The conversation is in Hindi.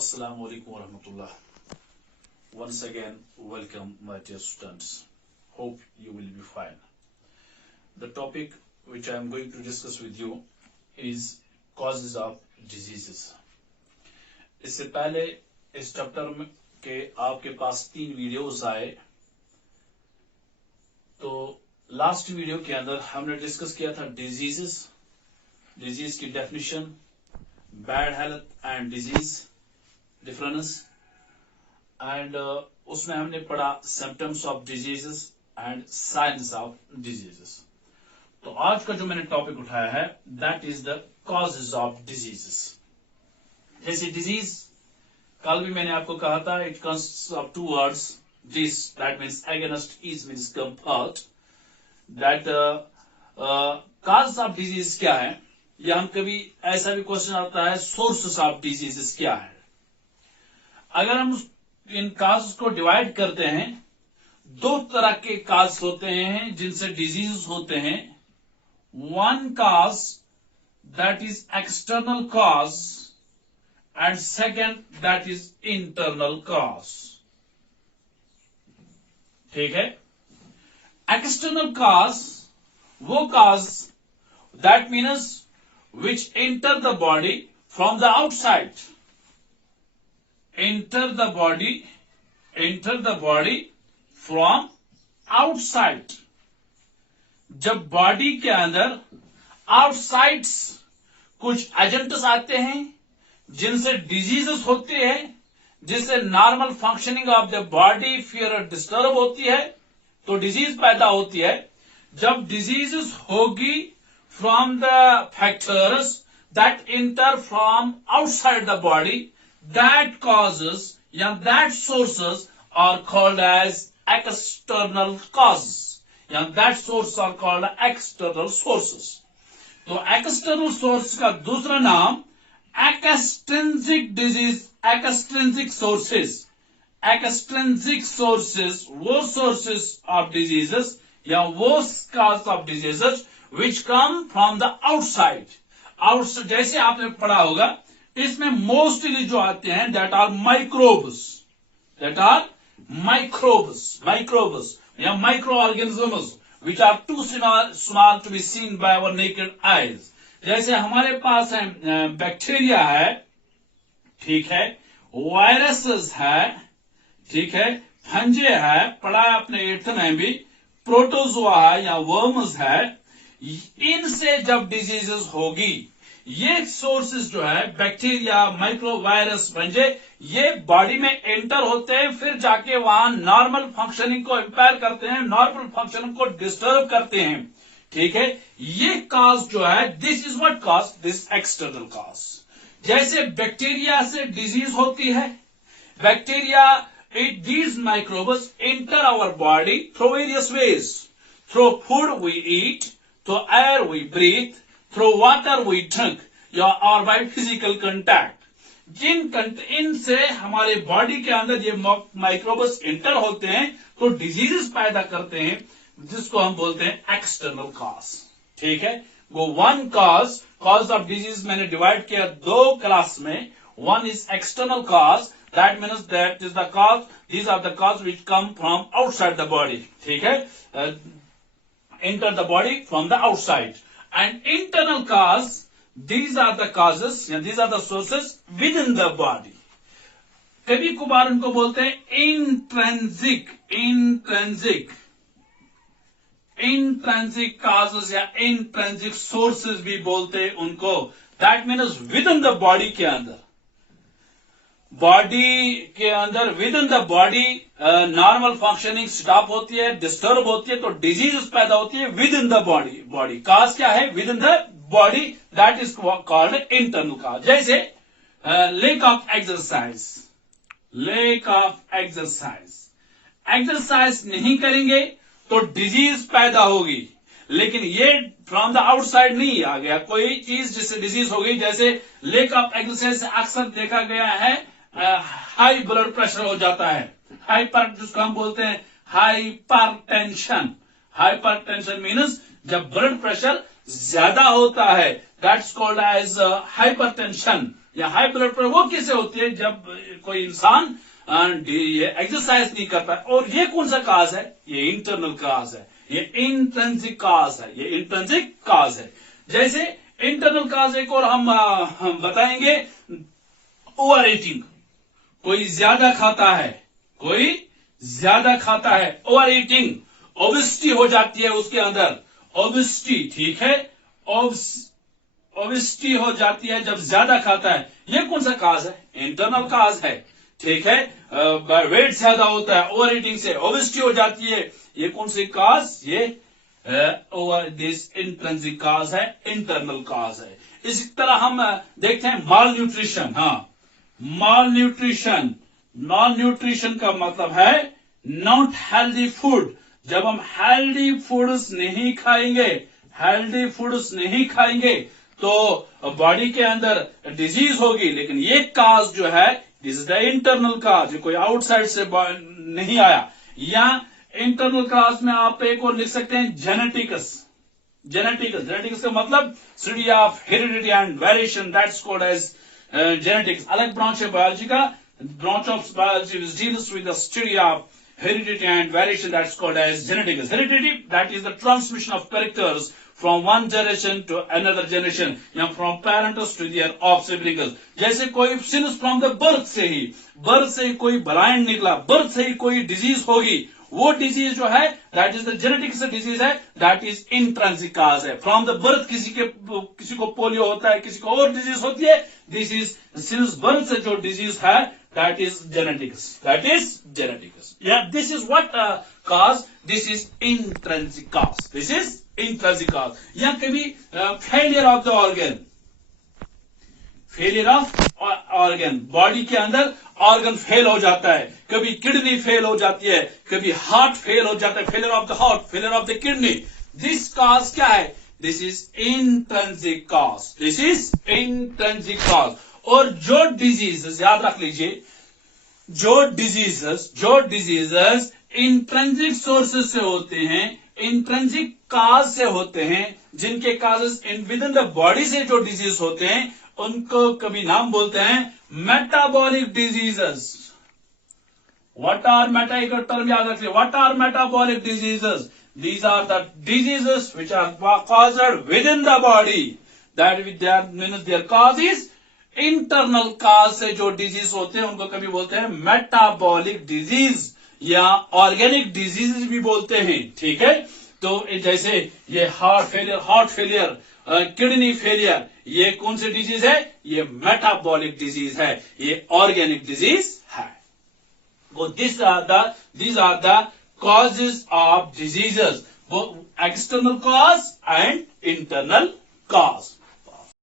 Assalamu alaikum warahmatullah. Once again, welcome my dear students. Hope you will be fine. The topic which I am going to discuss with you is causes of diseases. इससे पहले इस चैप्टर में के आपके पास 3 वीडियोस आए, तो लास्ट वीडियो के अंदर हमने डिस्कस किया था डिजीज की definition, bad health and disease difference, and उसमें हमने पढ़ा symptoms of diseases and science of diseases. तो आज का जो मैंने टॉपिक उठाया है that is the causes of diseases. जैसे डिजीज कल भी मैंने आपको कहा था, it consists of 2 words, this that means against, is means compared. That causes of disease क्या है, या हम कभी ऐसा भी क्वेश्चन आता है सोर्सेस ऑफ डिजीजेस क्या है. अगर हम इन काज को डिवाइड करते हैं, 2 तरह के काज होते हैं जिनसे डिजीज होते हैं. One cause that is external cause and second that is internal cause. ठीक है. एक्सटर्नल काज वो cause that means which enter the body from the outside. Enter the body from outside. जब बॉडी के अंदर आउटसाइड्स कुछ एजेंट्स आते हैं जिनसे डिजीजेस होते हैं, जिससे normal functioning of the body फिर डिस्टर्ब होती है, तो डिजीज पैदा होती है. जब डिजीजेस होगी from the factors that enter from outside the body, that causes that sources are called as external causes, that sources are called external sources. तो external source का दूसरा नाम extrinsic disease, extrinsic sources. Extrinsic sources वो sources of diseases या वो cause of diseases which come from the outside. जैसे आपने पढ़ा होगा, इसमें मोस्टली जो आते हैं that are microbes या microorganisms which are too small to be seen by our naked eyes. जैसे हमारे पास है बैक्टीरिया है, ठीक है, वायरसेस है, ठीक है, फंजे है, पढ़ा है अपने 8th में भी, प्रोटोजोआ है या वर्म्स है. इनसे जब डिजीजेस होगी, ये सोर्सेस जो है बैक्टीरिया, माइक्रोवायरस, फंजे, ये बॉडी में एंटर होते हैं, फिर जाके वहां नॉर्मल फंक्शनिंग को इंपेयर करते हैं, नॉर्मल फंक्शनिंग को डिस्टर्ब करते हैं. ठीक है. ये कॉज जो है, this is what cause, this external cause. जैसे बैक्टीरिया से डिजीज होती है, bacteria these microbes enter our body through various ways. Through food we eat, through air we breathe, through water we drink, or by physical contact. इनसे हमारे बॉडी के अंदर ये माइक्रोबस इंटर होते हैं, तो डिजीजेस पैदा करते हैं, जिसको हम बोलते हैं एक्सटर्नल कॉज. ठीक है. वो वन कॉज ऑफ डिजीज मैंने डिवाइड किया 2 क्लास में. One is external cause, that means that is the cause, these are the cause which come from outside the body. ठीक है. Enter the body from the outside. And internal cause, these are the causes, these are the sources within the body. कभी कभार उनको बोलते हैं intrinsic causes या intrinsic sources भी बोलते हैं उनको. That means within the body के अंदर, बॉडी के अंदर with in the body normal functioning stop होती है, डिस्टर्ब होती है, तो डिजीज पैदा होती है within the body. Cause क्या है? Within the body, that is called internal cause. जैसे लेक ऑफ एक्सरसाइज नहीं करेंगे तो डिजीज पैदा होगी. लेकिन ये फ्रॉम द आउटसाइड नहीं आ गया, कोई चीज जिससे डिजीज हो गई. जैसे लेक ऑफ एक्सरसाइज से अक्सर देखा गया है हाई ब्लड प्रेशर हो जाता है, जिसको हम बोलते हैं हाइपरटेंशन मीन्स जब ब्लड प्रेशर ज्यादा होता है, दैट्स कॉल्ड एज हाइपरटेंशन. या हाई ब्लड प्रेशर वो कैसे होती है? जब कोई इंसान एक्सरसाइज नहीं करता। और ये कौन सा काज है? ये इंटरनल काज है, ये इंट्रिंसिक काज है, ये इंट्रिंसिक काज है। जैसे इंटरनल काज एक और हम बताएंगे, ओवर ईटिंग। कोई ज्यादा खाता है, कोई ज्यादा खाता है, ओवर ईटिंग, ओबेसिटी हो जाती है उसके अंदर, ओबेसिटी, ठीक है, ओबेसिटी हो जाती है जब ज्यादा खाता है। ये कौन सा काज है? इंटरनल काज है, ठीक है। वेट ज्यादा होता है, ओवर ईटिंग से ओबेसिटी हो जाती है। ये कौन सी काज? ये ओवर दिस इंट्रिंसिक काज है, इंटरनल काज है। इसी तरह हम देखते हैं माल न्यूट्रिशन। हाँ, माल न्यूट्रिशन, नॉन न्यूट्रिशन का मतलब है नॉट हेल्दी फूड। जब हम हेल्दी फूड्स नहीं खाएंगे, हेल्दी फूड्स नहीं खाएंगे तो बॉडी के अंदर डिजीज होगी। लेकिन ये काज जो है, दिस इज द इंटरनल काज, कोई आउटसाइड से नहीं आया। या इंटरनल काज में आप एक और लिख सकते हैं जेनेटिक्स। जेनेटिक्स का मतलब study of heredity and variation, that's called as genetics. अलग ब्रांच है बायोलॉजी का, branch of biology which deals with the study of heredity and variation, that's called as genetics. Heredity, that is the transmission of characters from one generation to another generation, या from parents to their offspring. जैसे कोई since from the birth से ही कोई ब्लाइंड निकला, बर्थ से ही कोई डिजीज होगी, वो डिजीज जो है that is the genetics disease है, दैट इज इंट्रिंसिक काज है। फ्रॉम द बर्थ किसी को पोलियो होता है, किसी को और डिजीज होती है, दिस इज सिंस बर्थ से जो डिजीज है that is genetics, that is genetics. या this is what cause, this is intrinsic cause, this is intrinsic cause. या कभी failure of the organ, failure of organ, body के अंदर ऑर्गन फेल हो जाता है, कभी किडनी फेल हो जाती है, कभी हार्ट फेल हो जाता है, failure of the heart, failure of the kidney. This cause क्या है? This is intrinsic cause, this is intrinsic cause. और जो डिजीजेस, याद रख लीजिए, जो डिजीजेस इंट्रिंसिक सोर्सेज से होते हैं, इंट्रिंसिक काज से होते हैं, जिनके causes with in the body से जो डिजीज होते हैं, उनको कभी नाम बोलते हैं मेटाबॉलिक डिजीजेस। व्हाट आर एक टर्म याद रखिए, what are metabolic diseases? These are the diseases which are caused within the body, that means their cause is internal cause से जो डिजीज होते हैं उनको कभी बोलते हैं मेटाबॉलिक डिजीज, या ऑर्गेनिक डिजीज भी बोलते हैं, ठीक है। तो जैसे ये हार्ट फेलियर, किडनी फेलियर, ये कौन सी डिजीज है? ये मेटाबॉलिक डिजीज है, ये ऑर्गेनिक डिजीज है। These are the causes of diseases, both external cause and internal cause.